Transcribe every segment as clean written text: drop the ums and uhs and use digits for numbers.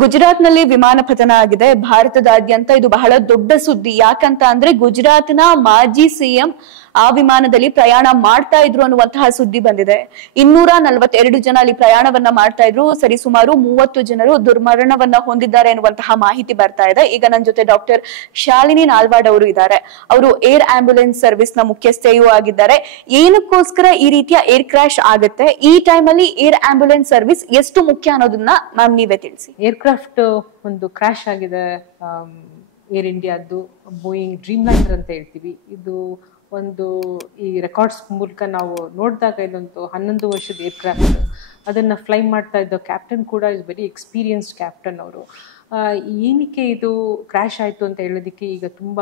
ಗುಜರಾತ್ ನಲ್ಲಿ ವಿಮಾನ ಪತನ ಆಗಿದೆ. ಭಾರತದಾದ್ಯಂತ ಇದು ಬಹಳ ದೊಡ್ಡ ಸುದ್ದಿ. ಯಾಕಂತ ಅಂದ್ರೆ ಗುಜರಾತ್ನ ಮಾಜಿ ಸಿಎಂ ಆ ವಿಮಾನದಲ್ಲಿ ಪ್ರಯಾಣ ಮಾಡ್ತಾ ಇದ್ರು ಅನ್ನುವಂತಹ ಸುದ್ದಿ ಬಂದಿದೆ. 242 ಜನ ಅಲ್ಲಿ ಪ್ರಯಾಣವನ್ನ ಮಾಡ್ತಾ ಇದ್ರು. ಸರಿಸುಮಾರು 30 ಜನರು ದುರ್ಮರಣವನ್ನ ಹೊಂದಿದ್ದಾರೆ ಎನ್ನುವಂತಹ ಮಾಹಿತಿ ಬರ್ತಾ ಇದೆ. ಈಗ ನನ್ನ ಜೊತೆ ಡಾಕ್ಟರ್ ಶಾಲಿನಿ ನಾಲ್ವಾಡ್ ಅವರು ಇದ್ದಾರೆ. ಅವರು ಏರ್ ಆಂಬ್ಯುಲೆನ್ಸ್ ಸರ್ವಿಸ್ ನ ಮುಖ್ಯಸ್ಥೆಯೂ ಆಗಿದ್ದಾರೆ. ಏನಕ್ಕೋಸ್ಕರ ಈ ರೀತಿಯ ಏರ್ ಕ್ರಾಶ್ ಆಗುತ್ತೆ, ಈ ಟೈಮ್ ಅಲ್ಲಿ ಏರ್ ಆಂಬ್ಯುಲೆನ್ಸ್ ಸರ್ವಿಸ್ ಎಷ್ಟು ಮುಖ್ಯ ಅನ್ನೋದನ್ನ ಮ್ಯಾಮ್ ನೀವೇ ತಿಳಿಸಿ. ಏರ್ಕ್ರಾಫ್ಟ್ ಒಂದು ಕ್ರಾಶ್ ಆಗಿದೆ, ಏರ್ ಇಂಡಿಯಾದ್ದು ಬೋಯಿಂಗ್ ಡ್ರೀಮ್ ಲೈನರ್ ಅಂತ ಹೇಳ್ತೀವಿ. ಇದು ಒಂದು ಈ ರೆಕಾರ್ಡ್ಸ್ ಮೂಲಕ ನಾವು ನೋಡಿದಾಗ ಇದೊಂದು 11 ವರ್ಷದ ಏರ್ಕ್ರಾಫ್ಟ್. ಅದನ್ನು ಫ್ಲೈ ಮಾಡ್ತಾ ಇದ್ದ ಕ್ಯಾಪ್ಟನ್ ಕೂಡ ಇಸ್ ವೆರಿ ಎಕ್ಸ್ಪೀರಿಯನ್ಸ್ಡ್ ಕ್ಯಾಪ್ಟನ್ ಅವರು. ಏನಕ್ಕೆ ಇದು ಕ್ರ್ಯಾಶ್ ಆಯಿತು ಅಂತ ಹೇಳೋದಕ್ಕೆ ಈಗ ತುಂಬ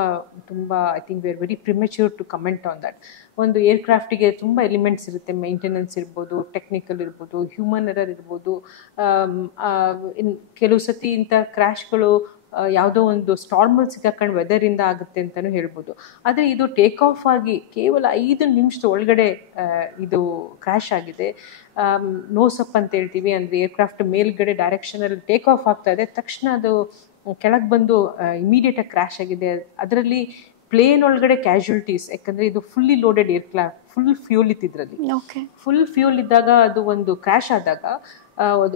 I think we are very premature to comment on that. ಒಂದು ಏರ್ಕ್ರಾಫ್ಟಿಗೆ ತುಂಬ ಎಲಿಮೆಂಟ್ಸ್ ಇರುತ್ತೆ, ಮೇಂಟೆನೆನ್ಸ್ ಇರ್ಬೋದು, ಟೆಕ್ನಿಕಲ್ ಇರ್ಬೋದು, ಹ್ಯೂಮನ್ ಎರರ್ ಇರ್ಬೋದು. ಕೆಲವು ಸತಿ ಇಂಥ ಕ್ರ್ಯಾಶ್ಗಳು ಯಾವುದೋ ಒಂದು ಸ್ಟಾರ್ಮಲ್ಲಿ ಸಿಕ್ಕಾಕೊಂಡು ವೆದರಿಂದ ಆಗುತ್ತೆ ಅಂತಲೂ ಹೇಳ್ಬೋದು. ಆದರೆ ಇದು ಟೇಕ್ ಆಫ್ ಆಗಿ ಕೇವಲ 5 ನಿಮಿಷದ ಒಳಗಡೆ ಇದು ಕ್ರ್ಯಾಶ್ ಆಗಿದೆ. ನೋಸಪ್ ಅಂತ ಹೇಳ್ತೀವಿ, ಅಂದರೆ ಏರ್ಕ್ರಾಫ್ಟ್ ಮೇಲ್ಗಡೆ ಡೈರೆಕ್ಷನಲ್ಲಿ ಟೇಕ್ ಆಫ್ ಆಗ್ತಾ ಇದೆ, ತಕ್ಷಣ ಅದು ಕೆಳಗೆ ಬಂದು ಇಮಿಡಿಯೇಟಾಗಿ ಕ್ರ್ಯಾಶ್ ಆಗಿದೆ. ಅದರಲ್ಲಿ ಪ್ಲೇನ್ ಒಳಗಡೆ ಕ್ಯಾಶುಯಾಲಿಟೀಸ್, ಯಾಕಂದರೆ ಇದು fully loaded aircraft, full fuel ಇತ್ತು ಇದರಲ್ಲಿ. ಫುಲ್ ಫ್ಯೂಲ್ ಇದ್ದಾಗ ಅದು ಒಂದು ಕ್ರ್ಯಾಶ್ ಆದಾಗ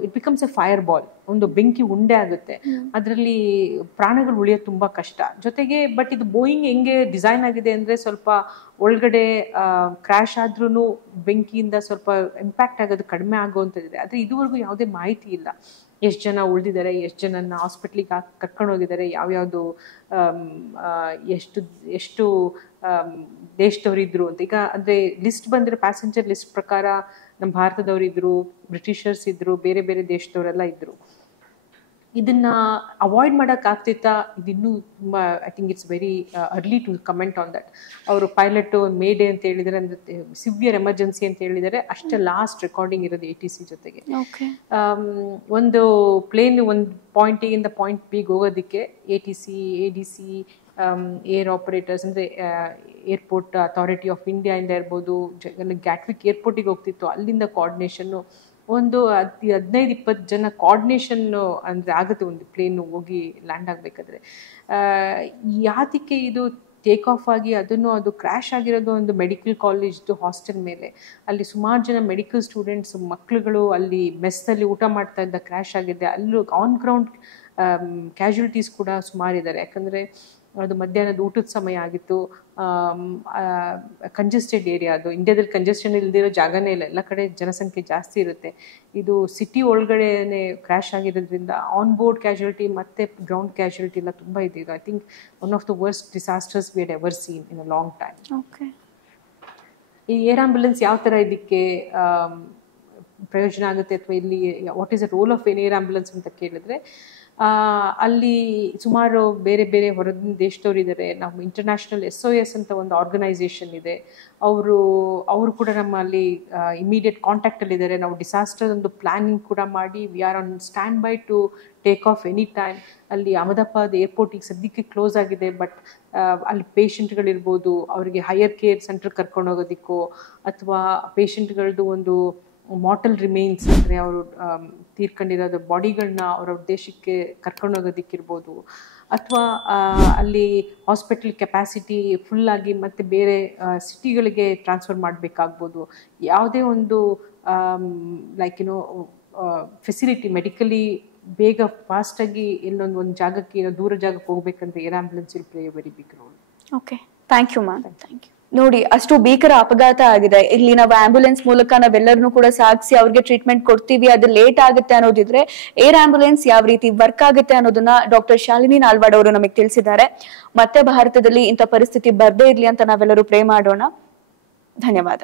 it becomes A fire ball, ಒಂದು ಬೆಂಕಿ ಉಂಡೆ ಆಗುತ್ತೆ. ಅದರಲ್ಲಿ ಪ್ರಾಣಗಳು ಉಳಿಯೋದು ತುಂಬ ಕಷ್ಟ. ಜೊತೆಗೆ ಬಟ್ ಇದು ಬೋಯಿಂಗ್ ಹೆಂಗೆ ಡಿಸೈನ್ ಆಗಿದೆ ಅಂದರೆ ಸ್ವಲ್ಪ ಒಳಗಡೆ ಕ್ರ್ಯಾಶ್ ಆದ್ರೂ ಬೆಂಕಿಯಿಂದ ಸ್ವಲ್ಪ ಇಂಪ್ಯಾಕ್ಟ್ ಆಗೋದು ಕಡಿಮೆ ಆಗುವಂಥದ್ದಿದೆ. ಆದರೆ ಇದುವರೆಗೂ ಯಾವುದೇ ಮಾಹಿತಿ ಇಲ್ಲ, ಎಷ್ಟು ಜನ ಉಳಿದಿದ್ದಾರೆ, ಎಷ್ಟು ಜನನ ಹಾಸ್ಪಿಟ್ಲಿಗೆ ಕರ್ಕೊಂಡು ಹೋಗಿದ್ದಾರೆ, ಯಾವ್ಯಾವುದು ಎಷ್ಟು ದೇಶದವರಿದ್ರು ಅಂತ. ಈಗ ಅಂದರೆ ಲಿಸ್ಟ್ ಬಂದರೆ ಪ್ಯಾಸೆಂಜರ್ ಲಿಸ್ಟ್ ಪ್ರಕಾರ ನಮ್ಮ ಭಾರತದವರಿದ್ರು, ಬ್ರಿಟಿಷರ್ಸ್ ಇದ್ರು, ಬೇರೆ ಬೇರೆ ದೇಶದವರೆಲ್ಲ ಇದ್ರು. ಇದನ್ನ ಅವಾಯ್ಡ್ ಮಾಡೋಕ್ಕಾಗ್ತಿತ್ತಾ? ಇದಿನ್ನೂ ತುಂಬ I think it's very early to comment on that. ಅವರು ಪೈಲಟು ಮೇಡೇ ಅಂತ ಹೇಳಿದರೆ, ಅಂದರೆ ಸಿವಿಯರ್ ಎಮರ್ಜೆನ್ಸಿ ಅಂತ ಹೇಳಿದರೆ, ಅಷ್ಟೇ ಲಾಸ್ಟ್ ರೆಕಾರ್ಡಿಂಗ್ ಇರೋದು ATC ಜೊತೆಗೆ. ಒಂದು ಪ್ಲೇನ್ ಒಂದು ಪಾಯಿಂಟ್ ಎ ಇಂದ ಪಾಯಿಂಟ್ ಬಿಗೆ ಹೋಗೋದಕ್ಕೆ ATC, ADC, ಏರ್ ಆಪರೇಟರ್ಸ್ ಅಂದರೆ ಏರ್ಪೋರ್ಟ್ ಅಥಾರಿಟಿ ಆಫ್ ಇಂಡಿಯಾಯಿಂದ ಇರ್ಬೋದು, ಗ್ಯಾಟ್ವಿಕ್ ಏರ್ಪೋರ್ಟಿಗೆ ಹೋಗ್ತಿತ್ತು, ಅಲ್ಲಿಂದ ಕೋಆರ್ಡಿನೇಷನ್ನು ಒಂದು 15-20 ಜನ ಕೋಆರ್ಡಿನೇಷನ್ನು ಅಂದರೆ ಆಗುತ್ತೆ ಒಂದು ಪ್ಲೇನು ಹೋಗಿ ಲ್ಯಾಂಡ್ ಆಗಬೇಕಾದ್ರೆ. ಯಾತಕ್ಕೆ ಇದು ಟೇಕ್ ಆಫ್ ಆಗಿ ಅದು ಕ್ರ್ಯಾಶ್ ಆಗಿರೋದು ಒಂದು ಮೆಡಿಕಲ್ ಕಾಲೇಜ್ದು ಹಾಸ್ಟೆಲ್ ಮೇಲೆ. ಅಲ್ಲಿ ಸುಮಾರು ಜನ ಮೆಡಿಕಲ್ ಸ್ಟೂಡೆಂಟ್ಸ್ ಮಕ್ಕಳುಗಳು ಅಲ್ಲಿ ಮೆಸ್ಸಲ್ಲಿ ಊಟ ಮಾಡ್ತಾ ಇದ್ದ ಕ್ರ್ಯಾಶ್ ಆಗಿದೆ. ಅಲ್ಲೂ ಆನ್ ಗ್ರೌಂಡ್ ಕ್ಯಾಶುಯಾಲಿಟೀಸ್ ಕೂಡ ಸುಮಾರಿದ್ದಾರೆ, ಯಾಕಂದರೆ ಅದು ಮಧ್ಯಾಹ್ನದ ಊಟದ ಸಮಯ ಆಗಿತ್ತು. ಕಂಜೆಸ್ಟೆಡ್ ಏರಿಯಾ ಅದು. ಇಂಡಿಯಾದಲ್ಲಿ ಕಂಜೆಸ್ಟೆಡ್ ಇಲ್ದಿರೋ ಜಾಗನೇ ಇಲ್ಲ, ಎಲ್ಲ ಕಡೆ ಜನಸಂಖ್ಯೆ ಜಾಸ್ತಿ ಇರುತ್ತೆ. ಇದು ಸಿಟಿ ಒಳಗಡೆನೆ ಕ್ರ್ಯಾಶ್ ಆಗಿರೋದ್ರಿಂದ ಆನ್ ಬೋರ್ಡ್ ಕ್ಯಾಶುಯಾಲಿಟಿ ಮತ್ತು ಗ್ರೌಂಡ್ ಕ್ಯಾಶುಯಾಲಿಟಿ ಎಲ್ಲ ತುಂಬ ಇದೆ. ಇದು I think one of the worst disasters we had ever seen in a long time. ಈ ಏರ್ ಆಂಬ್ಯುಲೆನ್ಸ್ ಯಾವ ಥರ ಇದಕ್ಕೆ ಪ್ರಯೋಜನ ಆಗುತ್ತೆ, ಅಥವಾ ಇಲ್ಲಿ what is the role of air ambulance ಅಂತ ಕೇಳಿದ್ರೆ, ಅಲ್ಲಿ ಸುಮಾರು ಬೇರೆ ಬೇರೆ ಹೊರಗಿನ ದೇಶದವ್ರು ಇದ್ದಾರೆ. ನಾವು ಇಂಟರ್ನ್ಯಾಷನಲ್ SOS ಅಂತ ಒಂದು ಆರ್ಗನೈಸೇಷನ್ ಇದೆ, ಅವರು ಕೂಡ ನಮ್ಮಲ್ಲಿ ಇಮಿಡಿಯೇಟ್ ಕಾಂಟ್ಯಾಕ್ಟಲ್ಲಿದ್ದಾರೆ. ನಾವು ಡಿಸಾಸ್ಟರ್ ಒಂದು ಪ್ಲಾನಿಂಗ್ ಕೂಡ ಮಾಡಿ we are on stand by two take off any time. ಅಲ್ಲಿ ಅಹಮದಾಬಾದ್ ಏರ್ಪೋರ್ಟ್ ಈಗ ಸದ್ಯಕ್ಕೆ ಕ್ಲೋಸ್ ಆಗಿದೆ, ಬಟ್ ಅಲ್ಲಿ ಪೇಷಂಟ್ಗಳಿರ್ಬೋದು, ಅವರಿಗೆ ಹೈಯರ್ ಕೇರ್ ಸೆಂಟರ್ ಕರ್ಕೊಂಡು ಹೋಗೋದಕ್ಕೋ, ಅಥವಾ ಪೇಷಂಟ್ಗಳದ್ದು ಒಂದು ಮಾರ್ಟಲ್ ರಿಮೇನ್ಸ್ ಅಂದರೆ ಅವರು ತೀರ್ಕೊಂಡಿರೋದು ಬಾಡಿಗಳನ್ನ ಅವರ ದೇಶಕ್ಕೆ ಕರ್ಕೊಂಡು ಹೋಗೋದಕ್ಕಿರ್ಬೋದು, ಅಥವಾ ಅಲ್ಲಿ ಹಾಸ್ಪಿಟಲ್ ಕೆಪಾಸಿಟಿ ಫುಲ್ಲಾಗಿ ಮತ್ತು ಬೇರೆ ಸಿಟಿಗಳಿಗೆ ಟ್ರಾನ್ಸ್ಫರ್ ಮಾಡಬೇಕಾಗ್ಬೋದು. ಯಾವುದೇ ಒಂದು ಲೈಕ್ ಫೆಸಿಲಿಟಿ ಮೆಡಿಕಲಿ ಬೇಗ ಫಾಸ್ಟಾಗಿ ಒಂದು ಜಾಗಕ್ಕೆ ದೂರ ಜಾಗಕ್ಕೆ ಹೋಗ್ಬೇಕಂತ air ambulance will play a very big role. Okay, thank you ma'am. Thank you. ನೋಡಿ, ಅಷ್ಟು ಭೀಕರ ಅಪಘಾತ ಆಗಿದೆ. ಇಲ್ಲಿ ನಾವು ಆಂಬ್ಯುಲೆನ್ಸ್ ಮೂಲಕ ನಾವೆಲ್ಲರನ್ನೂ ಕೂಡ ಸಾಗಿಸಿ ಅವ್ರಿಗೆ ಟ್ರೀಟ್ಮೆಂಟ್ ಕೊಡ್ತೀವಿ, ಅದು ಲೇಟ್ ಆಗುತ್ತೆ ಅನ್ನೋದಿದ್ರೆ ಏರ್ ಆಂಬ್ಯುಲೆನ್ಸ್ ಯಾವ ರೀತಿ ವರ್ಕ್ ಆಗುತ್ತೆ ಅನ್ನೋದನ್ನ ಡಾಕ್ಟರ್ ಶಾಲಿನಿ ನಾಲ್ವಾಡ್ ಅವರು ನಮಗೆ ತಿಳಿಸಿದ್ದಾರೆ. ಮತ್ತೆ ಭಾರತದಲ್ಲಿ ಇಂಥ ಪರಿಸ್ಥಿತಿ ಬರ್ದೇ ಇರ್ಲಿ ಅಂತ ನಾವೆಲ್ಲರೂ ಪ್ರೇ ಮಾಡೋಣ. ಧನ್ಯವಾದ.